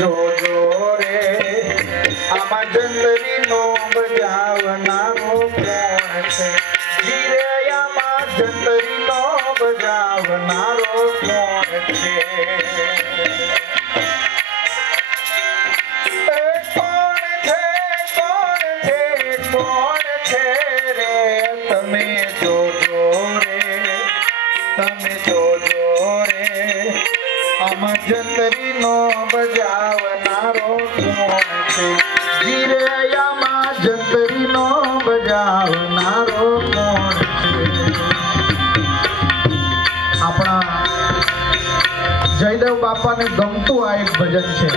જોજો રે આમાં જંતરી નો બજાવનારો કોણ છે જીરે આમાં જંતરી નો બજાવનારો કોણ છે કોણ છે રે તમે જોજો રે આમાં જંતરી નો બજાવનારો કોણ છે જીરયામાં જંતરી નો બજાવનારો કોણ છે આપણા જયદેવ બાપાને ગમતું આ એક ભજન છે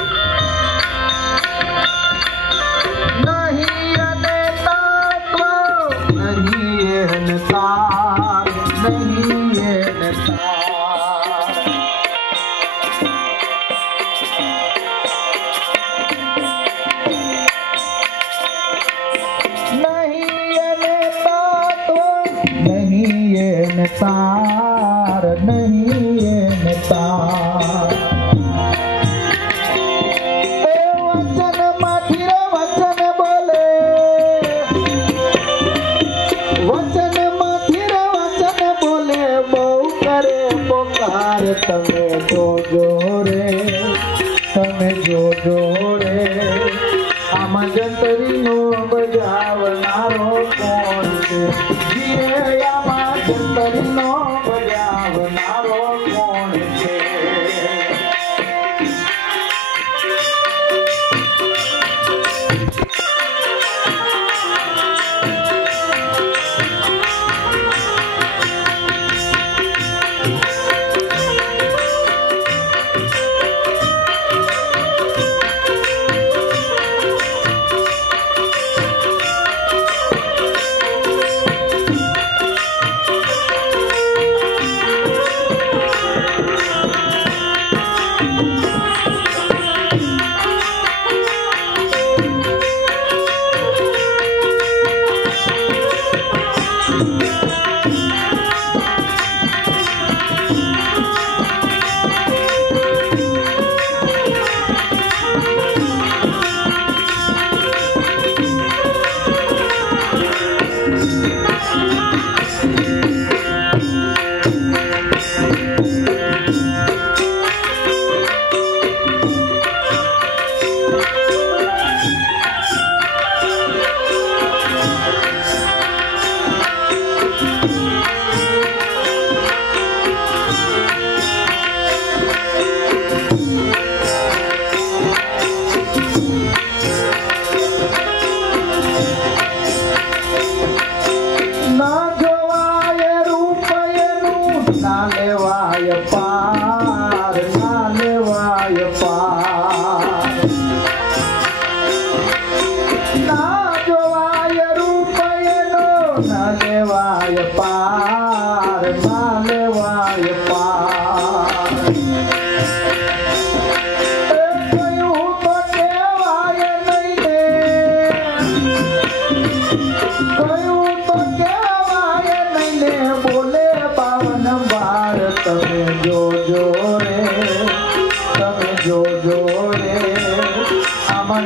નહીં અને તત્વ નહીં એને તાર નહીં એને તાર નહીં એને તત્વ નહીં એને તાર નહીં એને તાર તમે જોજો રે આમાં જંતરી નો બજાવનારો કોણ છે જીરે આમાં જંતરી નો બજાવનારો કોણ છે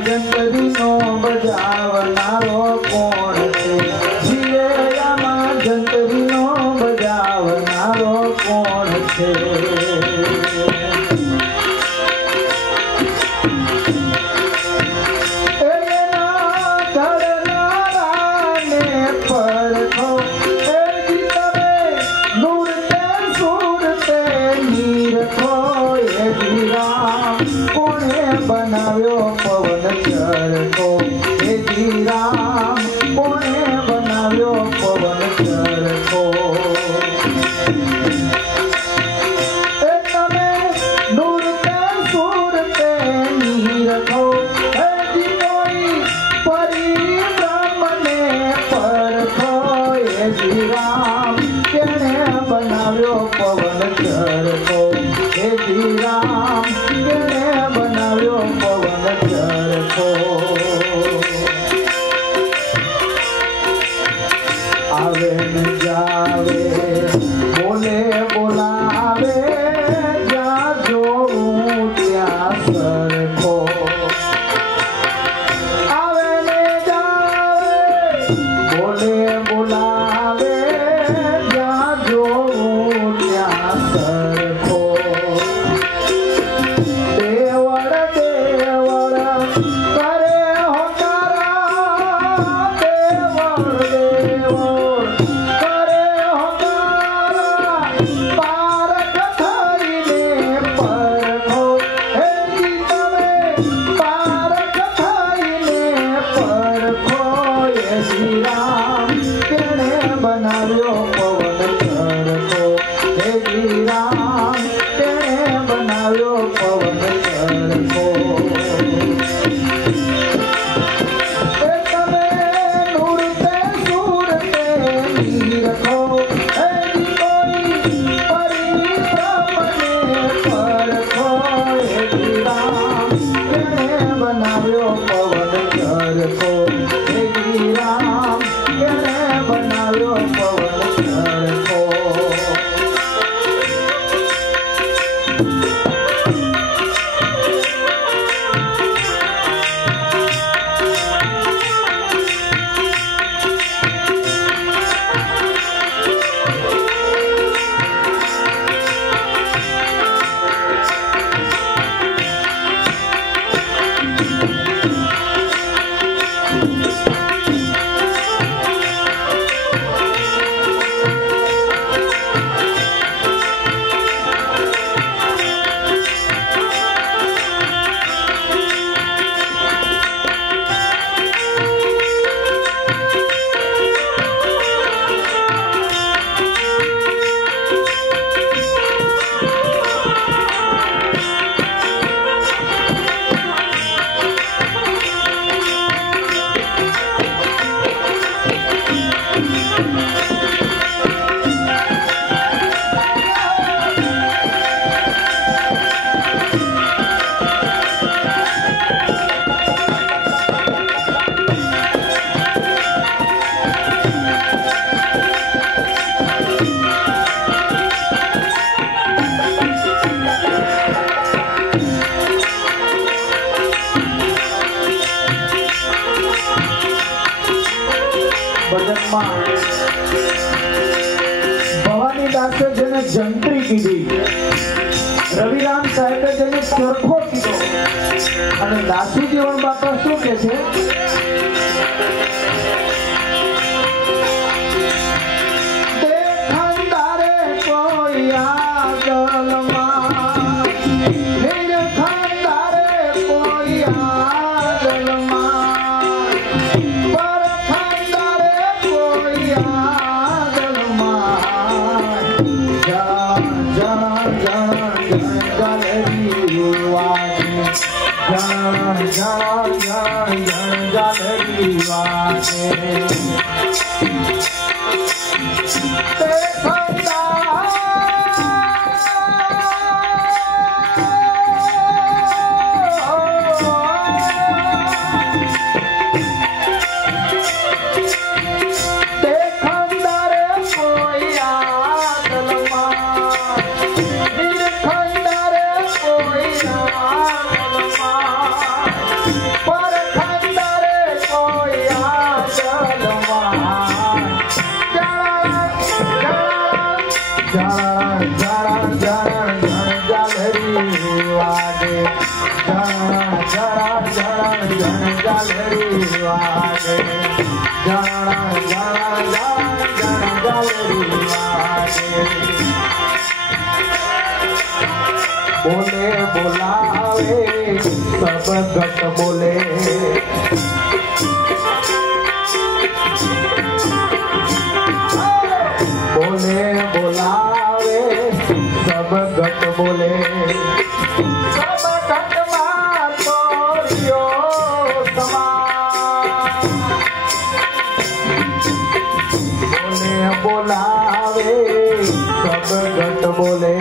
જંતરી નો બજાવનારો કોણ છે જીરેયામાં જંતરી નો બજાવનારો કોણ છે બનાવ્યો પવન ચરખો હે જી રામ કોણે બનાવ્યો પવન ચરખો એ તમે નૂરતે સુરતે નીરખો હે જી કોઈ પરી બ્રહ્મને પરખો હે જી રામ કેણે બનાવ્યો પવન ચરખો હે જી રામ કેણે બનાવ્યો પવન ચરખો ભજનમાં ભવાની દાસે જેને જંત્રી કીધી, રવિરામ સાહેબે જેને ચરખો કીધો અને દાસી જીવન બાપા શું કે છે? बोले बोलावे सब गट बोले, बोले बोलावे सब गट बोले, सब गट मां तोरियो समान। बोले बोलावे सब गट बोले,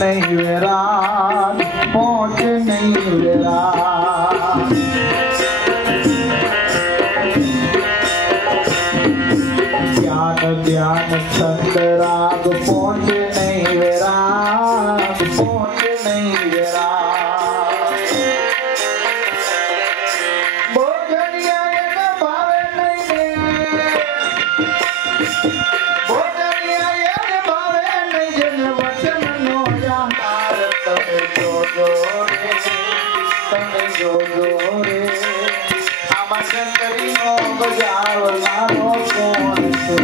नहीं वेरा पहुँच नहीं वेरा ज्ञान ध्यान छंद राग पहुँच नहीं वेरा पहुँच नहीं वेरा भोजनिया ये भावे नहीं भोजनिया ये भावे જંતરીનો બજાવનારો કોણ છે?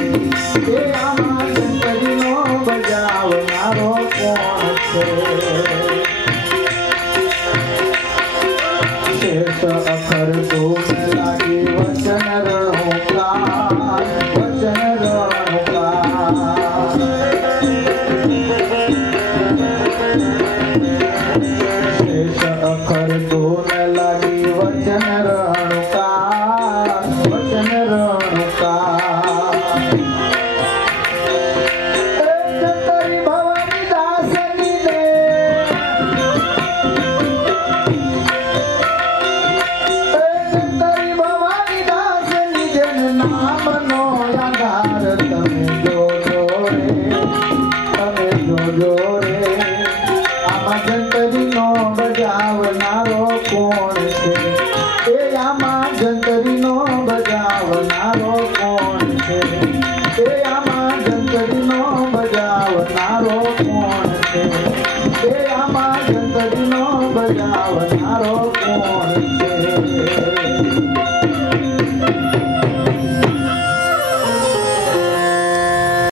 એ આમાં જંતરીનો બજાવનારો કોણ છે? શેષ અખર ધૂમ લાગી વચન રણુકાર, વચન રણુકાર. શેષ અખર ધૂમ લાગી વચન રણુકાર, વચન રણુકાર. જંતરી ભવાની દાસની દે, જંતરી ભવાની દાસની જેન નામનો આધાર તમે જોજો રે, તમે જોજો રે. આમાં જંતરીનો બજાવનારો કોણ છે? એ આમાં જંતરીનો બજાવનારો કોણ છે? એ આમાં જંતરીનો બજાવનારો કોણ છે? એ આમાં જંતરીનો બજાવનારો કોણ છે?